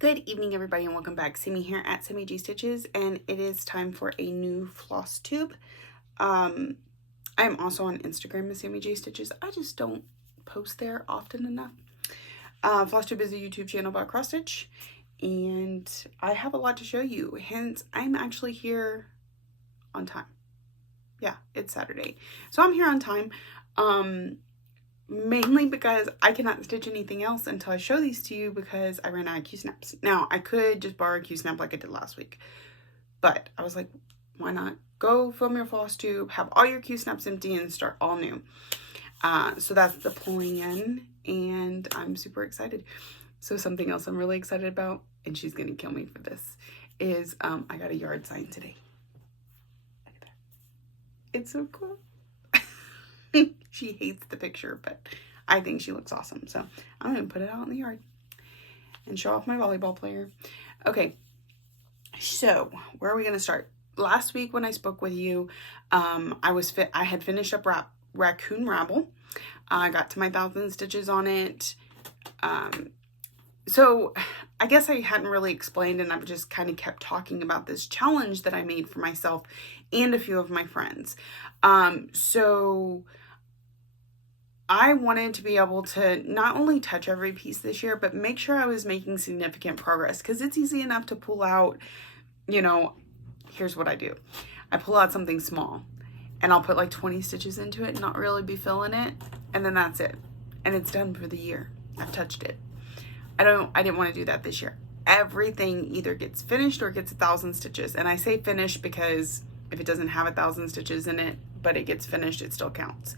Good evening, everybody, and welcome back. Sammy here at Sammy G Stitches, and it is time for a new Flosstube. I'm also on Instagram as Sammy G Stitches. I just don't post there often enough. Flosstube is a YouTube channel about cross stitch, and I have a lot to show you. Hence, I'm actually here on time. Yeah, it's Saturday, so I'm here on time. Mainly because I cannot stitch anything else until I show these to you because I ran out of Q-snaps. Now, I could just borrow a Q-snap like I did last week, but I was like, why not go film your Flosstube, have all your Q-snaps empty, and start all new. So that's the plan, and I'm super excited. So something else I'm really excited about, and she's gonna kill me for this, is I got a yard sign today. Look at that. It's so cool. She hates the picture, but I think she looks awesome. So I'm going to put it out in the yard and show off my volleyball player. Okay, so where are we going to start? Last week when I spoke with you, I had finished up Raccoon Rabble. I got to my 1,000 stitches on it. So I guess I hadn't really explained, and I've just kind of kept talking about this challenge that I made for myself and a few of my friends. So I wanted to be able to not only touch every piece this year, but make sure I was making significant progress, because it's easy enough to pull out, here's what I do. I pull out something small and I'll put like 20 stitches into it and not really be feeling it. And then that's it. And it's done for the year. I've touched it. I didn't want to do that this year. Everything either gets finished or gets 1,000 stitches. And I say finished because if it doesn't have 1,000 stitches in it, but it gets finished, it still counts.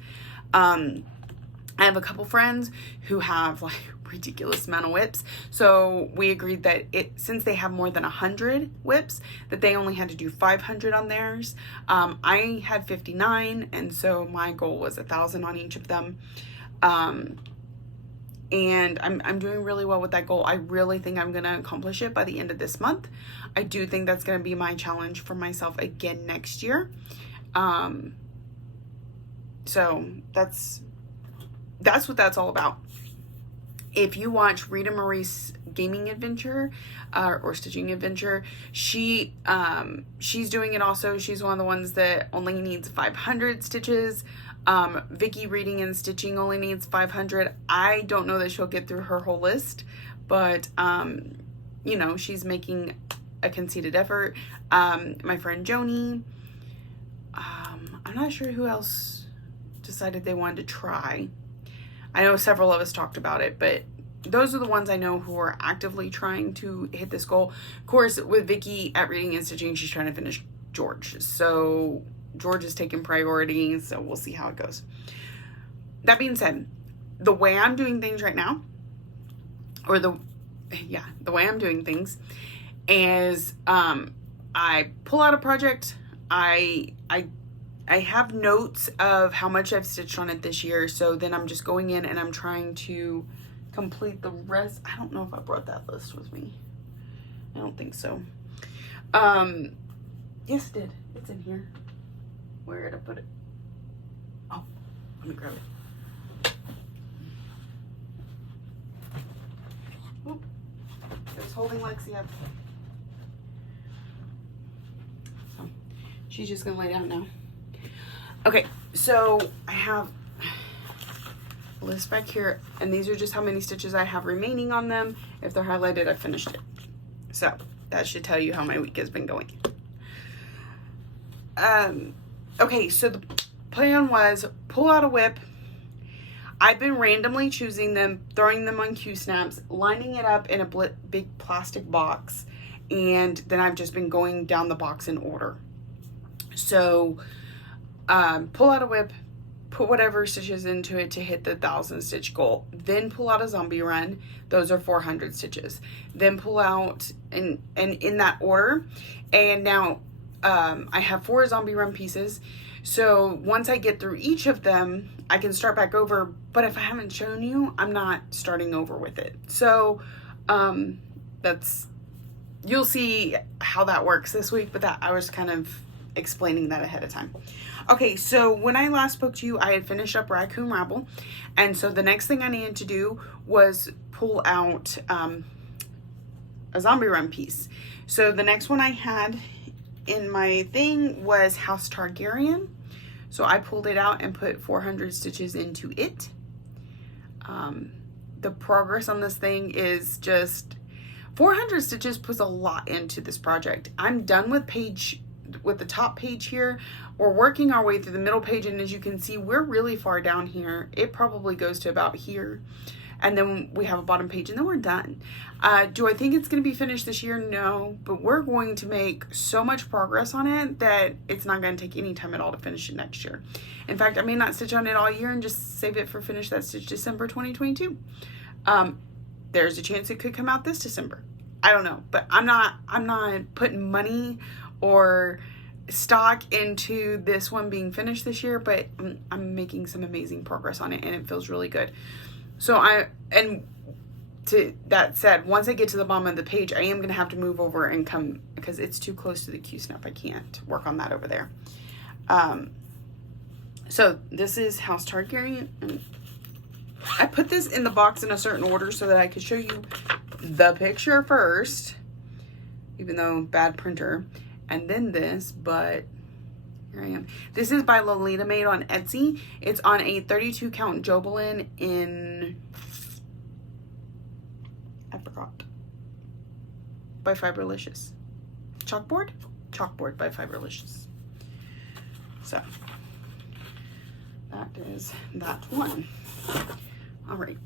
I have a couple friends who have like ridiculous amount of whips. So we agreed that since they have more than 100 whips, that they only had to do 500 on theirs. I had 59, and so my goal was 1,000 on each of them. And I'm doing really well with that goal. I really think I'm going to accomplish it by the end of this month. I do think that's going to be my challenge for myself again next year. So that's what that's all about. If you watch Rita Marie's gaming adventure or stitching adventure, she's doing it also. She's one of the ones that only needs 500 stitches. Vicky Reading and Stitching only needs 500. I don't know that she'll get through her whole list, but she's making a conceited effort. My friend Joni, I'm not sure who else decided they wanted to try. I know several of us talked about it, but those are the ones I know who are actively trying to hit this goal. Of course, with Vicky at Reading and Stitching, she's trying to finish George. So George is taking priority, so we'll see how it goes. That being said, the way I'm doing things right now, the way I'm doing things is I pull out a project, I have notes of how much I've stitched on it this year, so then I'm just going in and I'm trying to complete the rest. I don't know if I brought that list with me. I don't think so. Yes, it did. It's in here. Where did I put it? Oh, let me grab it. Oop. It was holding Lexi up. So she's just gonna lay down now. Okay, so I have a list back here, and these are just how many stitches I have remaining on them. If they're highlighted, I finished it. So that should tell you how my week has been going. Okay, so the plan was pull out a whip. I've been randomly choosing them, throwing them on Q-snaps, lining it up in a big plastic box, and then I've just been going down the box in order. So pull out a whip, put whatever stitches into it to hit the 1,000 stitch goal. Then pull out a zombie run. Those are 400 stitches. Then pull out and in that order. And now I have 4 zombie run pieces. So once I get through each of them, I can start back over. But if I haven't shown you, I'm not starting over with it. So you'll see how that works this week. But I was kind of explaining that ahead of time. Okay, so when I last spoke to you, I had finished up Raccoon Rabble, and so the next thing I needed to do was pull out a zombie run piece. So the next one I had in my thing was House Targaryen. So I pulled it out and put 400 stitches into it. The progress on this thing is just 400 stitches puts a lot into this project. I'm done with the top page here. We're working our way through the middle page, and as you can see, we're really far down here. It probably goes to about here, and then we have a bottom page, and then we're done. Do I think it's going to be finished this year? No, but we're going to make so much progress on it that it's not going to take any time at all to finish it next year. In fact, I may not stitch on it all year and just save it for finish that stitch December 2022. There's a chance it could come out this December. I don't know, but I'm not putting money or stock into this one being finished this year, but I'm making some amazing progress on it, and it feels really good. So to that said, once I get to the bottom of the page, I am going to have to move over and come, because it's too close to the Q-snap. I can't work on that over there. So this is House Targaryen. I put this in the box in a certain order so that I could show you the picture first, even though bad printer, and then this, but here I am. This is by Lolita Made on Etsy. It's on a 32 count Jobelin in, I forgot, by Fiberlicious. Chalkboard? Chalkboard by Fiberlicious. So that is that one. All right.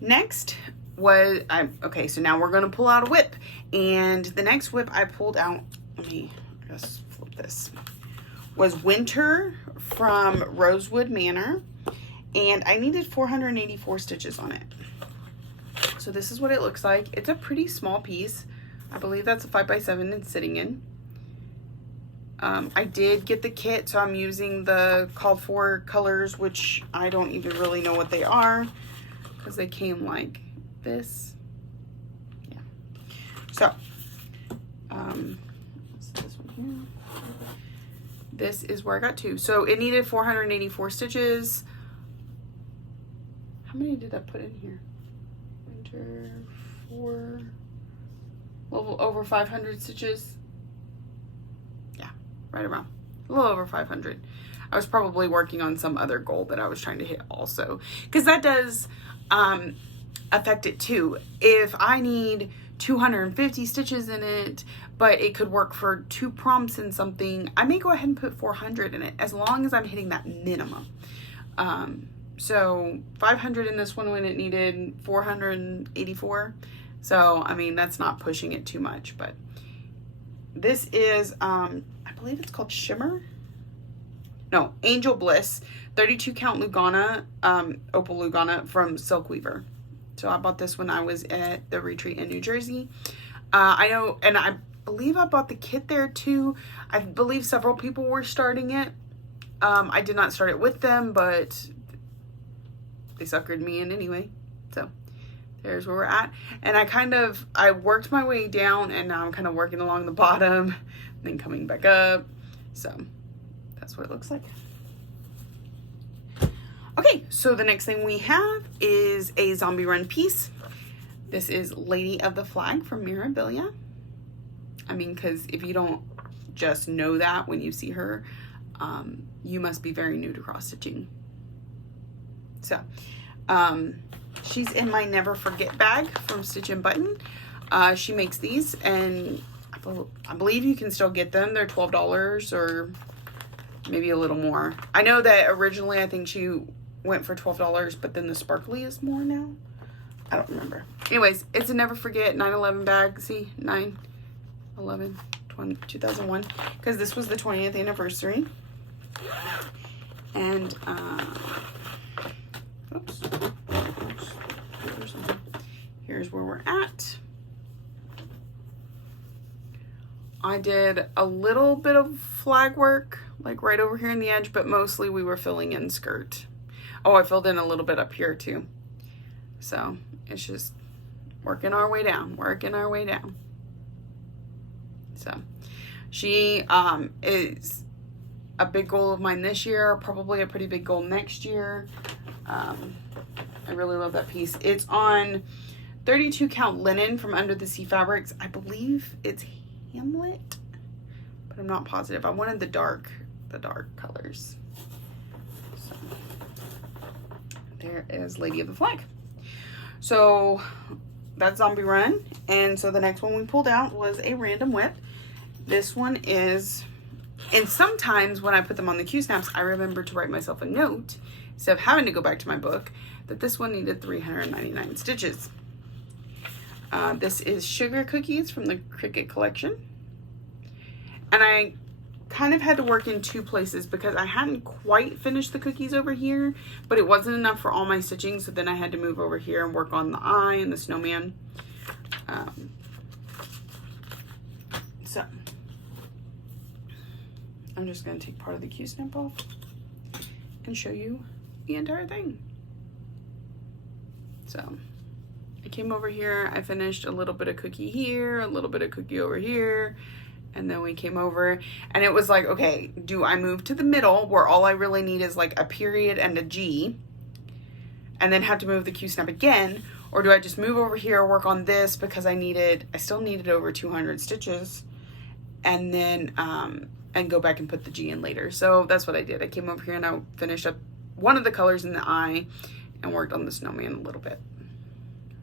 Next was, okay, so now we're going to pull out a whip. And the next whip I pulled out, let me just flip this, was Winter from Rosewood Manor. And I needed 484 stitches on it. So this is what it looks like. It's a pretty small piece. I believe that's a 5x7 it's sitting in. I did get the kit, so I'm using the called for colors, which I don't even really know what they are, because they came like this. Yeah. So, this one here. This is where I got to. So it needed 484 stitches. How many did I put in here? Winter, 4, a little over 500 stitches. Right around a little over 500. I was probably working on some other goal that I was trying to hit also, because that does affect it too. If I need 250 stitches in it, but it could work for 2 prompts in something, I may go ahead and put 400 in it, as long as I'm hitting that minimum. So 500 in this one when it needed 484. So I mean, that's not pushing it too much, but this is I believe it's called Shimmer. No, Angel Bliss, 32 count Lugana, Opal Lugana from Silk Weaver. So I bought this when I was at the retreat in New Jersey. I know, and I believe I bought the kit there too. I believe several people were starting it. I did not start it with them, but they suckered me in anyway. So there's where we're at. And I worked my way down, and now I'm kind of working along the bottom, then coming back up. So that's what it looks like. Okay, so the next thing we have is a zombie run piece. This is Lady of the Flag from Mirabilia. I mean, because if you don't just know that when you see her, you must be very new to cross stitching. So, she's in my Never Forget bag from Stitch and Button. She makes these, and I believe you can still get them. They're $12 or maybe a little more. I know that originally I think she went for $12, but then the sparkly is more now. I don't remember. Anyways, it's a Never Forget 9/11 bag. See, 9/11/2001, because this was the 20th anniversary. And oops. Here's where we're at. I did a little bit of flag work, like right over here in the edge, but mostly we were filling in skirt. Oh, I filled in a little bit up here too. So it's just working our way down, So she is a big goal of mine this year, probably a pretty big goal next year. I really love that piece. It's on 32 count linen from Under the Sea Fabrics. I believe it's Hamlet, but I'm not positive. I wanted the dark colors. So there is Lady of the Flag. So that's Zombie Run. And so the next one we pulled out was a random whip. This one is, and sometimes when I put them on the Q-snaps, I remember to write myself a note instead of having to go back to my book that this one needed 399 stitches. This is Sugar Cookies from the Cricut collection. And I kind of had to work in two places because I hadn't quite finished the cookies over here, but it wasn't enough for all my stitching, so then I had to move over here and work on the eye and the snowman. So I'm just going to take part of the Q-snap off and show you the entire thing. So I came over here, I finished a little bit of cookie here, a little bit of cookie over here, and then we came over, and it was like, okay, do I move to the middle where all I really need is like a period and a G, and then have to move the Q-snap again, or do I just move over here, work on this because I still needed over 200 stitches, and then and go back and put the G in later. So that's what I did. I came over here and I finished up one of the colors in the eye and worked on the snowman a little bit.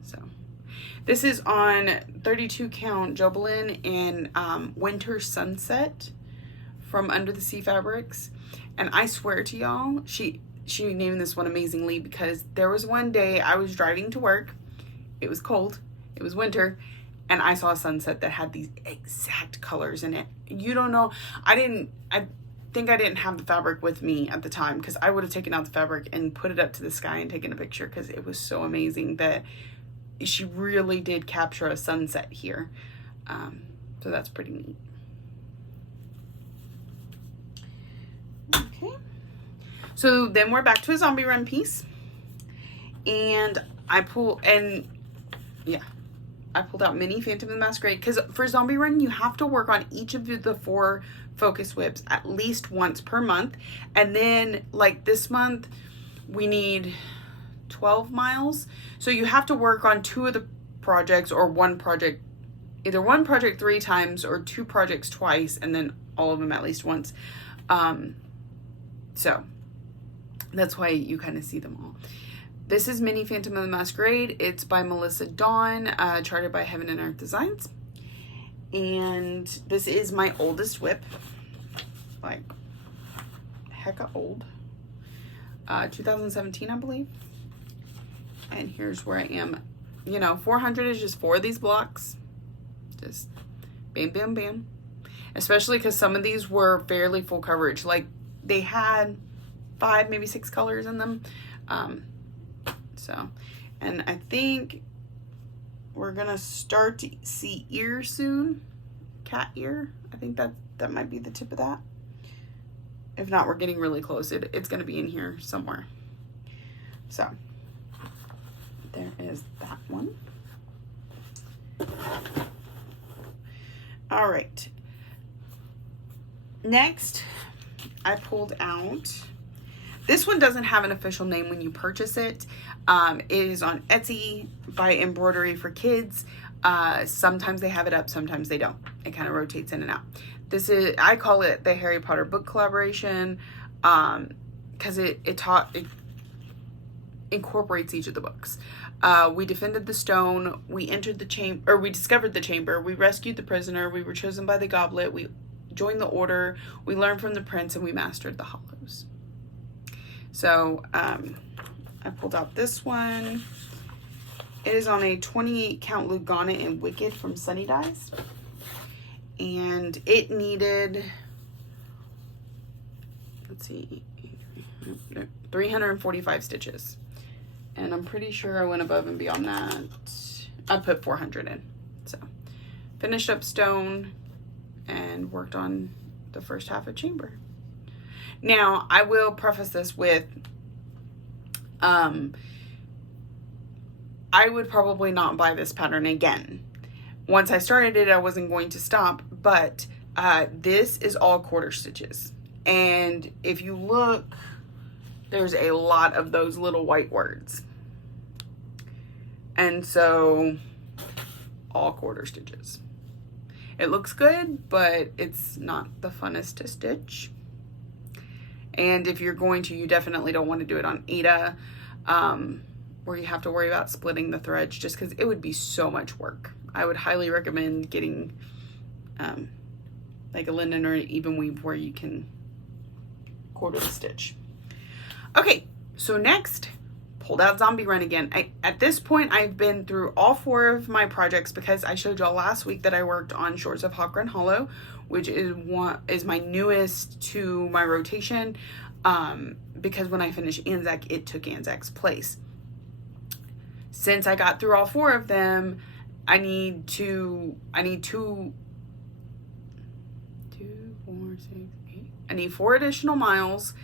So this is on 32 count Jobelin in Winter Sunset from Under the Sea Fabrics. And I swear to y'all, she named this one amazingly because there was one day I was driving to work. It was cold. It was winter. And I saw a sunset that had these exact colors in it. You don't know. I think I didn't have the fabric with me at the time because I would have taken out the fabric and put it up to the sky and taken a picture because it was so amazing that she really did capture a sunset here. So that's pretty neat. Okay. So then we're back to a Zombie Run piece. And I pulled out Mini Phantom of the Masquerade because for Zombie Run you have to work on each of the 4 focus whips at least once per month, and then like this month we need 12 miles, so you have to work on 2 of the projects or one project, either one project 3 times or 2 projects twice, and then all of them at least once. So that's why you kind of see them all. This is Mini Phantom of the Masquerade. It's by Melissa Dawn, charted by Heaven and Earth Designs. And this is my oldest whip. Like, hecka old. 2017, I believe. And here's where I am. You know, 400 is just 4 of these blocks. Just bam, bam, bam. Especially because some of these were fairly full coverage. Like, they had 5, maybe 6 colors in them. So, and I think we're gonna start to see ear soon. Cat ear. I think that might be the tip of that. If not, we're getting really close. It's gonna be in here somewhere. So there is that one. All right. Next, I pulled out. This one doesn't have an official name when you purchase it. It is on Etsy by Embroidery for Kids. Sometimes they have it up, sometimes they don't. It kind of rotates in and out. This is, I call it the Harry Potter book collaboration because it incorporates each of the books. We defended the stone. We entered the chamber, or we discovered the chamber. We rescued the prisoner. We were chosen by the goblet. We joined the order. We learned from the prince, and we mastered the hollows. So I pulled out this one. It is on a 28 count Lugana in Wicked from Sunny Dyes. And it needed, let's see, 345 stitches. And I'm pretty sure I went above and beyond that. I put 400 in. So finished up stone and worked on the first half of chamber. Now, I will preface this with, I would probably not buy this pattern again. Once I started it, I wasn't going to stop, but this is all quarter stitches. And if you look, there's a lot of those little white words. And so all quarter stitches. It looks good, but it's not the funnest to stitch. And if you're going to, you definitely don't want to do it on Aida, where you have to worry about splitting the threads, just because it would be so much work. I would highly recommend getting like a linen or an even weave where you can quarter the stitch. Okay, so next, pulled out Zombie Run again. At this point, I've been through all 4 of my projects because I showed y'all last week that I worked on Shores of Hawkrun Hollow, which is my newest to my rotation, because when I finished Anzac, it took Anzac's place. Since I got through all 4 of them, I need 2, 4, 6, 8. I need 4 additional miles.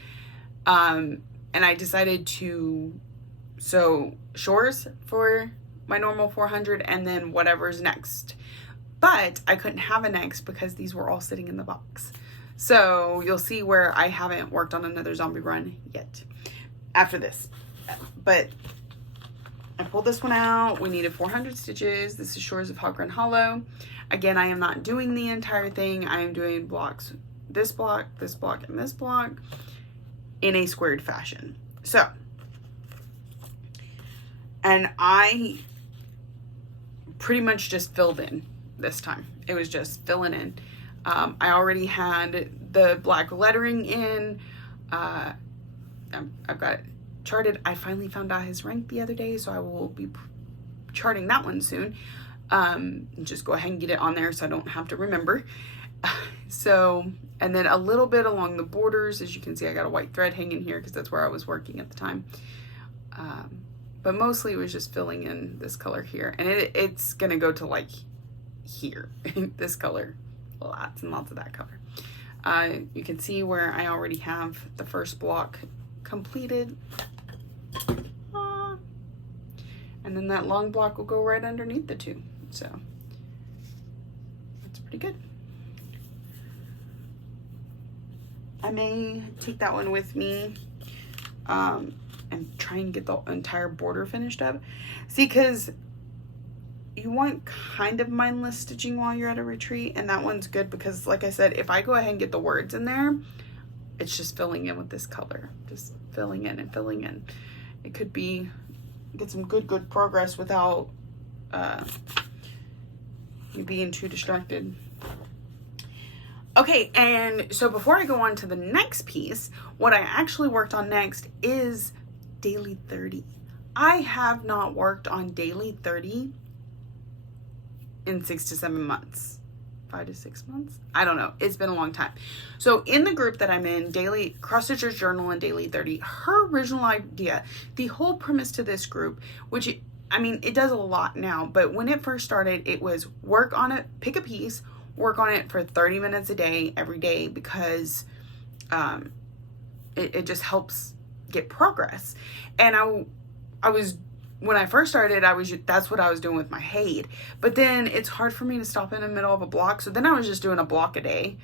And I decided to, so Shores for my normal 400 and then whatever's next. But I couldn't have a next because these were all sitting in the box. So you'll see where I haven't worked on another Zombie Run yet after this. But I pulled this one out. We needed 400 stitches. This is Shores of Hawkrun Hollow. Again, I am not doing the entire thing. I am doing blocks, this block, and this block in a squared fashion. So, and I pretty much just filled in this time. It was just filling in. I already had the black lettering in. I've got it charted. I finally found out his rank the other day, so I will be charting that one soon. Just go ahead and get it on there so I don't have to remember. So, and then a little bit along the borders. As you can see, I got a white thread hanging here because that's where I was working at the time. But mostly it was just filling in this color here. And it's going to go to like here, this color. Lots and lots of that color. You can see where I already have the first block completed. And then that long block will go right underneath the 2. So that's pretty good. I may take that one with me and try and get the entire border finished up. See, because you want kind of mindless stitching while you're at a retreat, and that one's good because, like I said, if I go ahead and get the words in there, it's just filling in with this color. Just filling in and filling in. It could be, get some good progress without you being too distracted. Okay, and so before I go on to the next piece, what I actually worked on next is Daily 30. I have not worked on Daily 30 in 6 to 7 months. 5 to 6 months? I don't know. It's been a long time. So in the group that I'm in, Daily Cross Stitchers Journal and Daily 30, her original idea, the whole premise to this group, which it does a lot now, but when it first started, it was work on it, pick a piece, work on it for 30 minutes a day, every day, because it just helps get progress. And I was, when I first started, that's what I was doing with my Haid. But then it's hard for me to stop in the middle of a block. So then I was just doing a block a day.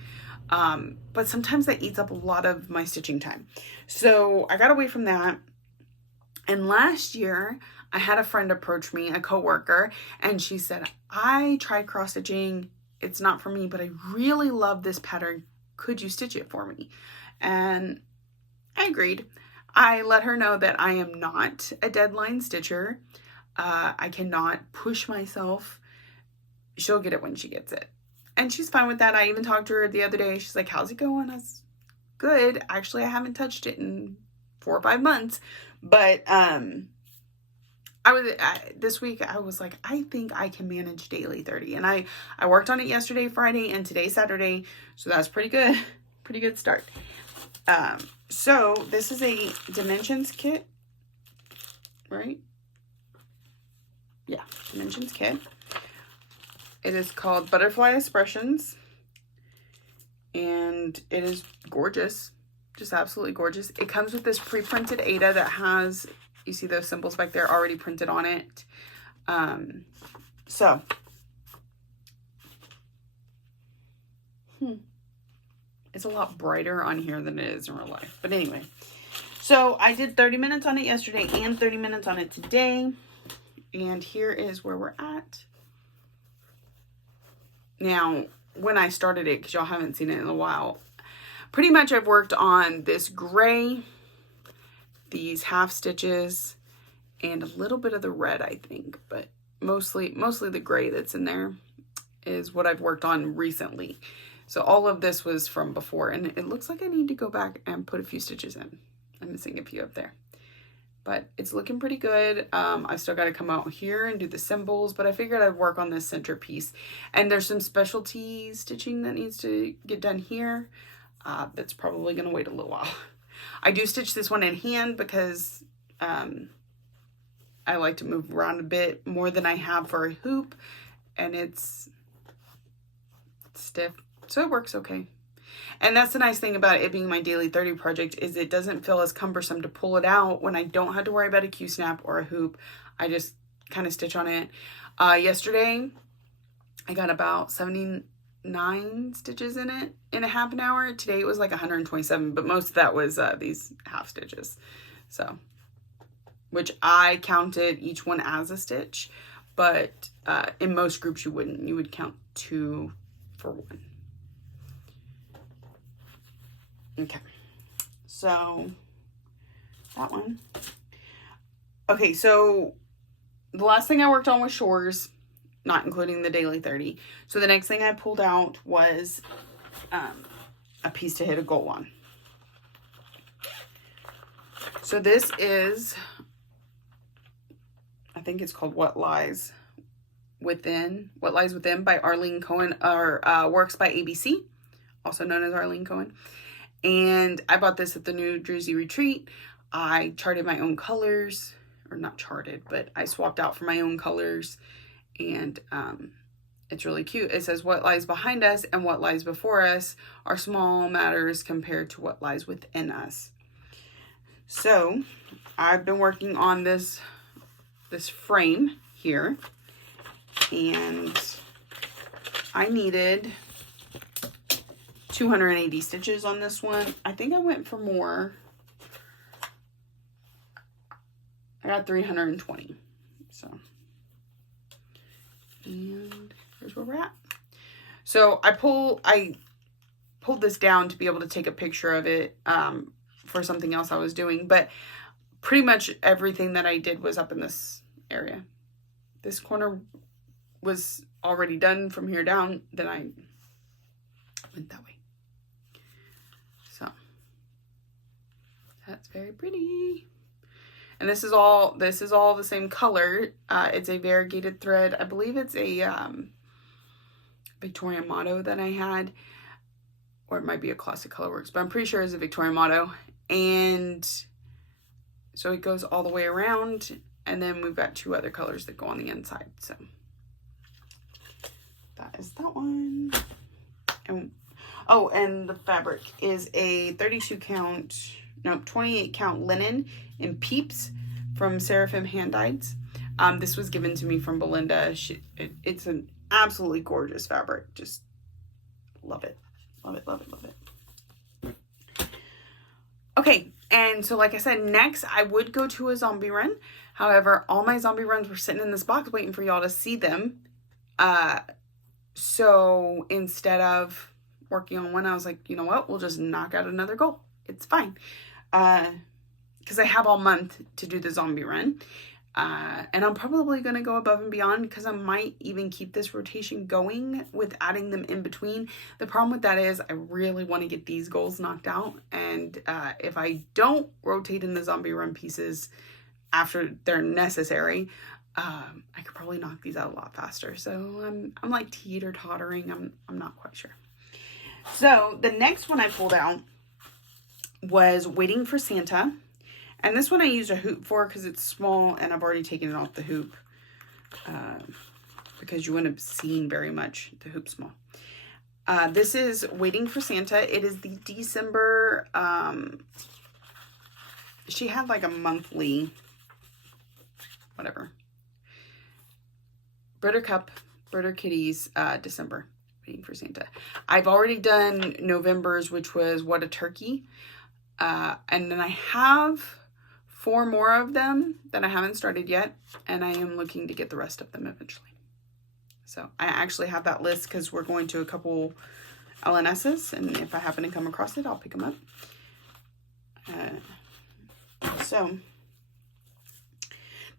But sometimes that eats up a lot of my stitching time. So I got away from that. And last year I had a friend approach me, a coworker, and she said, I tried cross stitching. It's not for me, but I really love this pattern. Could you stitch it for me? And I agreed. I let her know that I am not a deadline stitcher. I cannot push myself. She'll get it when she gets it. And she's fine with that. I even talked to her the other day. She's like, how's it going? I was good. Actually, I haven't touched it in 4 or 5 months. But this week I was like, I think I can manage Daily 30. And I worked on it yesterday, Friday, and today, Saturday. So that's pretty good. Pretty good start. So this is a dimensions kit, right? Yeah, dimensions kit. It is called Butterfly Expressions, and it is gorgeous, just absolutely gorgeous. It comes with this pre-printed Aida that has, you see those symbols back there already printed on it. It's a lot brighter on here than it is in real life. But anyway, so I did 30 minutes on it yesterday and 30 minutes on it today. And here is where we're at. Now, when I started it, because y'all haven't seen it in a while, pretty much I've worked on this gray, these half stitches, and a little bit of the red, I think, but mostly the gray that's in there is what I've worked on recently. So all of this was from before, and it looks like I need to go back and put a few stitches in. I'm missing a few up there, but it's looking pretty good. I've still got to come out here and do the symbols, but I figured I'd work on this centerpiece. And there's some specialty stitching that needs to get done here. That's probably going to wait a little while. I do stitch this one in hand because I like to move around a bit more than I have for a hoop, and it's stiff, so it works okay. And that's the nice thing about it being my daily 30 project, is it doesn't feel as cumbersome to pull it out when I don't have to worry about a Q-snap or a hoop. I just kind of stitch on it. Yesterday, I got about 79 stitches in it in a half an hour. Today it was like 127, but most of that was these half stitches. So, which I counted each one as a stitch, but in most groups you wouldn't. You would count 2 for 1. Okay, so that one. Okay, so the last thing I worked on was shores, not including the daily 30. So the next thing I pulled out was a piece to hit a goal on. So this is, I think it's called What Lies Within by Arlene Cohen, or Works by ABC, also known as Arlene Cohen. And I bought this at the New Jersey retreat. I charted my own colors, or not charted, but I swapped out for my own colors. And it's really cute. It says, what lies behind us and what lies before us are small matters compared to what lies within us. So I've been working on this frame here, and I needed 280 stitches on this one. I think I went for more. I got 320. So, and here's where we're at. So I pulled this down to be able to take a picture of it for something else I was doing, but pretty much everything that I did was up in this area. This corner was already done from here down, then I went that way. So that's very pretty. And this is all the same color. It's a variegated thread. I believe it's a Victorian motto that I had, or it might be a Classic Colorworks, but I'm pretty sure it's a Victorian motto. And so it goes all the way around, and then we've got 2 other colors that go on the inside. So that is that one. And oh, and the fabric is a 28 count linen in Peeps from Seraphim Hand Dyes. This was given to me from Belinda. It's an absolutely gorgeous fabric. Just love it. Love it, love it, love it. Okay, and so like I said, next I would go to a zombie run. However, all my zombie runs were sitting in this box waiting for y'all to see them. So instead of working on one, I was like, you know what? We'll just knock out another goal. It's fine. Because I have all month to do the zombie run. And I'm probably going to go above and beyond, because I might even keep this rotation going with adding them in between. The problem with that is I really want to get these goals knocked out. And if I don't rotate in the zombie run pieces after they're necessary, I could probably knock these out a lot faster. So I'm like teeter-tottering. I'm not quite sure. So the next one I pulled out was Waiting for Santa. And this one I used a hoop for because it's small, and I've already taken it off the hoop because you wouldn't have seen very much. The hoop's small. This is Waiting for Santa. It is the December, she had like a monthly, whatever. Britter Kitties, December, Waiting for Santa. I've already done November's, which was What a Turkey. And then I have 4 more of them that I haven't started yet, and I am looking to get the rest of them eventually. So I actually have that list because we're going to a couple LNSs, and if I happen to come across it, I'll pick them up. So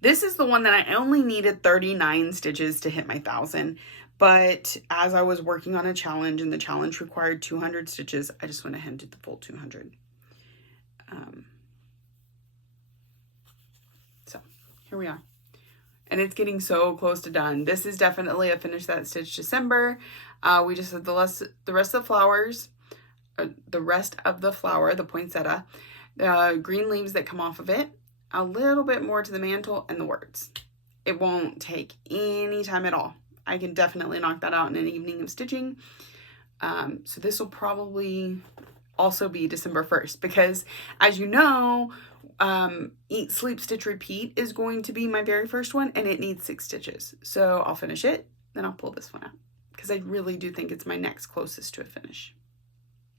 this is the one that I only needed 39 stitches to hit my 1,000. But as I was working on a challenge and the challenge required 200 stitches, I just went ahead and did the full 200. So here we are. And it's getting so close to done. This is definitely a finish that stitch December. We just had the rest of the flowers, the rest of the flower, the poinsettia, the green leaves that come off of it, a little bit more to the mantle, and the words. It won't take any time at all. I can definitely knock that out in an evening of stitching. So this will probably also be December 1st because, as you know, Eat, Sleep, Stitch, Repeat is going to be my very first one, and it needs 6 stitches. So I'll finish it, then I'll pull this one out because I really do think it's my next closest to a finish.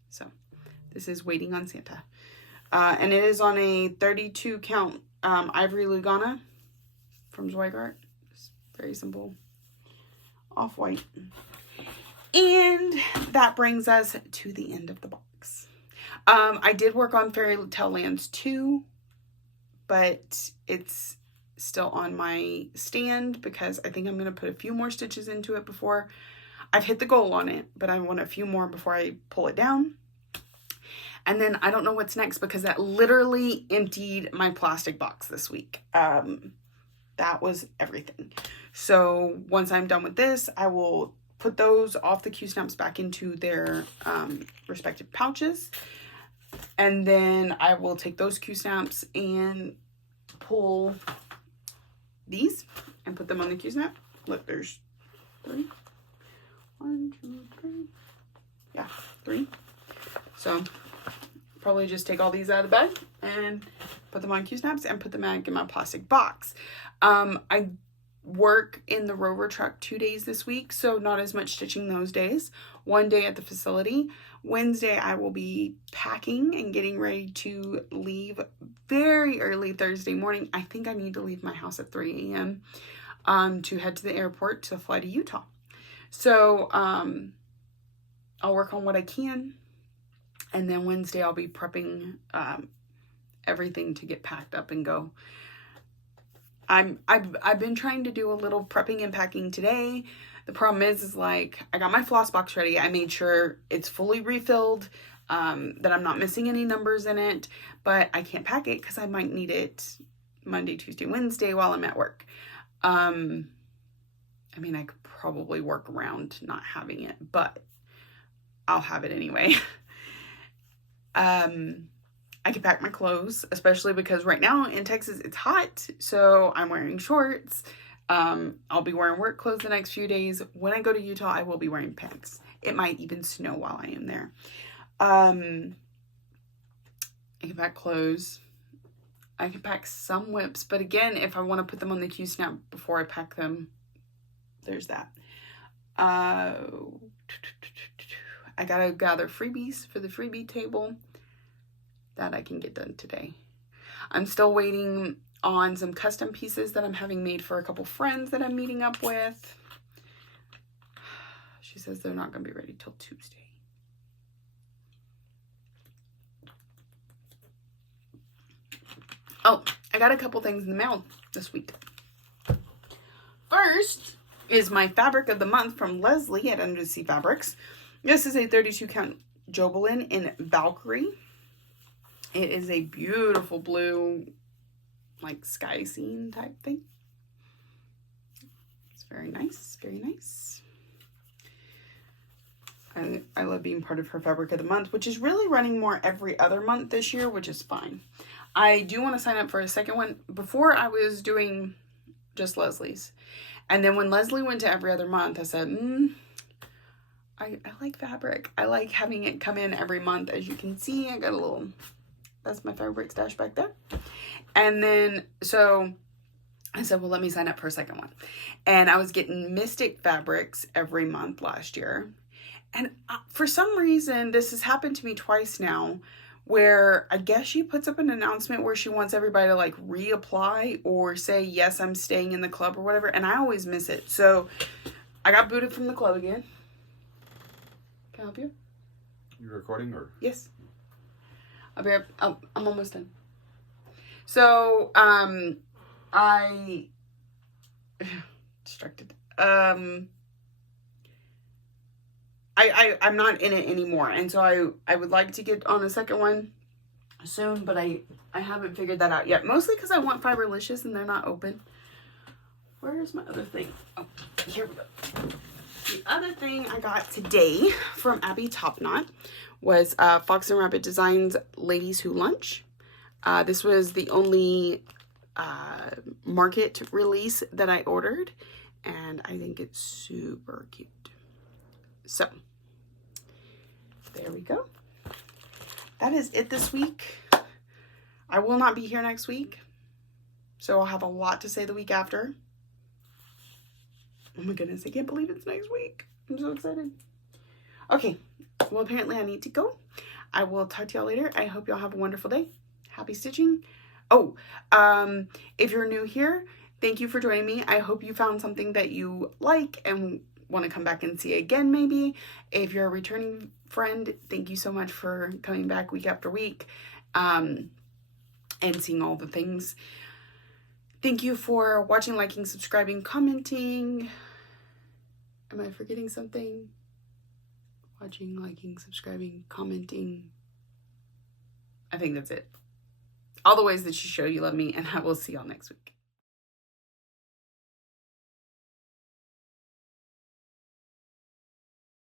So this is Waiting on Santa. And it is on a 32 count ivory Lugana from Zweigart. It's very simple. Off-white. And that brings us to the end of the box. I did work on Fairy Tale Lands 2, but it's still on my stand because I think I'm going to put a few more stitches into it before I've hit the goal on it, but I want a few more before I pull it down. And then I don't know what's next because that literally emptied my plastic box this week. That was everything. So once I'm done with this, I will put those off the Q-snaps back into their respective pouches. And then I will take those Q-snaps and pull these and put them on the Q-snap. Look, there's 3. 1, 2, 3. Yeah, 3. So probably just take all these out of the bag and put them on Q-snaps and put them back in my plastic box. I work in the Rover truck 2 days this week, so not as much stitching those days. 1 day at the facility. Wednesday, I will be packing and getting ready to leave very early Thursday morning. I think I need to leave my house at 3 a.m. To head to the airport to fly to Utah. So I'll work on what I can. And then Wednesday, I'll be prepping everything to get packed up and go. I've been trying to do a little prepping and packing today. The problem is like I got my floss box ready. I made sure it's fully refilled, that I'm not missing any numbers in it, but I can't pack it because I might need it Monday, Tuesday, Wednesday while I'm at work. I mean, I could probably work around not having it, but I'll have it anyway. I can pack my clothes, especially because right now in Texas it's hot, so I'm wearing shorts. I'll be wearing work clothes the next few days. When I go to Utah, I will be wearing pants. It might even snow while I am there. I can pack clothes. I can pack some whips, but again, if I want to put them on the Q-snap before I pack them, there's that. I gotta gather freebies for the freebie table. That I can get done today. I'm still waiting on some custom pieces that I'm having made for a couple friends that I'm meeting up with. She says they're not going to be ready till Tuesday. Oh, I got a couple things in the mail this week. First is my fabric of the month from Leslie at Undersea Fabrics. This is a 32 count Jobelin in Valkyrie. It is a beautiful blue, like sky scene type thing. It's very nice, very nice. I love being part of her fabric of the month, which is really running more every other month this year, which is fine. I do want to sign up for a second one. Before I was doing just Leslie's. And then when Leslie went to every other month, I said, I like fabric. I like having it come in every month. As you can see, I got a little, that's my fabric stash back there. And then, so I said, well, let me sign up for a second one. And I was getting Mystic Fabrics every month last year. And for some reason, this has happened to me twice now, where I guess she puts up an announcement where she wants everybody to like reapply or say, yes, I'm staying in the club or whatever. And I always miss it. So I got booted from the club again. Can I help you? You're recording or? Yes. I'll be right, I'm almost done. So, I distracted. I'm not in it anymore, and so I would like to get on a second one soon, but I haven't figured that out yet. Mostly because I want Fiberlicious and they're not open. Where's my other thing? Oh, here we go. The other thing I got today from Abby Topknot was Fox and Rabbit Designs Ladies Who Lunch. This was the only market release that I ordered, and I think it's super cute. So, there we go. That is it this week. I will not be here next week, so I'll have a lot to say the week after. Oh my goodness, I can't believe it's next week. I'm so excited. Okay, well, apparently I need to go. I will talk to y'all later. I hope y'all have a wonderful day. Happy stitching. Oh, if you're new here, thank you for joining me. I hope you found something that you like and want to come back and see again, maybe. If you're a returning friend, thank you so much for coming back week after week and seeing all the things. Thank you for watching, liking, subscribing, commenting. Am I forgetting something? Watching, liking, subscribing, commenting. I think that's it. All the ways that you show you love me, and I will see y'all next week.